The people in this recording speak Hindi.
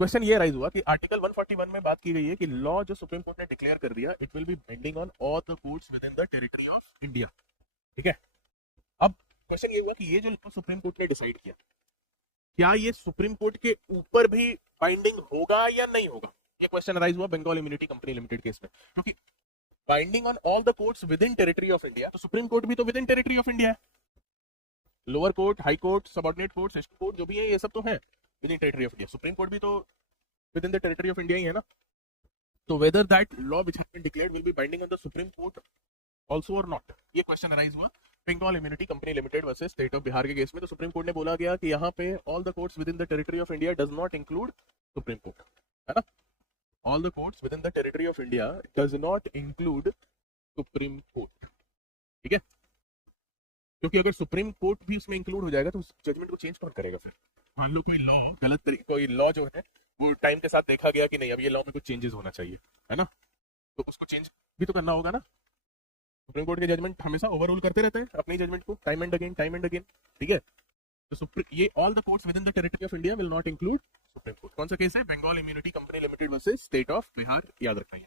क्वेश्चन ये राइज हुआ कि आर्टिकल 141 में बात की गई है कि लॉ जो सुप्रीम कोर्ट ने डिक्लेयर कर दिया it will be binding on all the courts within the territory of India. ठीक है, अब क्वेश्चन ये हुआ कि ये जो सुप्रीम कोर्ट ने डिसाइड किया, क्या ये सुप्रीम कोर्ट के ऊपर भी बाइंडिंग होगा या नहीं होगा? ये क्वेश्चन राइज हुआ Bengal immunity company limited case में, क्योंकि binding on all the courts within territory of India, तो सुप्रीम कोर्ट भी तो within territory of India है। Lower court, high court, subordinate court, session court जो भी है ये सब तो है within territory of India. Supreme court भी तो within the territory of India ही है ना। तो whether that law which has been declared will be binding on the Supreme Court also और नॉट, ये क्वेश्चन अराइज हुआ Bengal immunity company limited versus state of Bihar के केस में। तो सुप्रीम कोर्ट ने बोला गया कि यहाँ पे all the courts within the territory of India does not include Supreme court, है ना। All the courts within the territory of India does not include Supreme court. ठीक है, क्योंकि अगर सुप्रीम कोर्ट भी उसमें इंक्लूड हो जाएगा तो उस जजमेंट को चेंज कौन करेगा फिर? मान लो कोई लॉ गलत तरीके, कोई लॉ जो है वो टाइम के साथ देखा गया कि नहीं अब ये लॉ में कुछ चेंजेस होना चाहिए, है ना, तो उसको चेंज भी तो करना होगा ना। सुप्रीम कोर्ट के जजमेंट हमेशा ओवररूल करते रहते हैं अपनी जजमेंट को time and again, time and again. ठीक है, तो ये all the courts within the territory of India will not include Supreme Court. कौन सा केस है? Bengal immunity company limited versus state of Bihar, याद रखना है।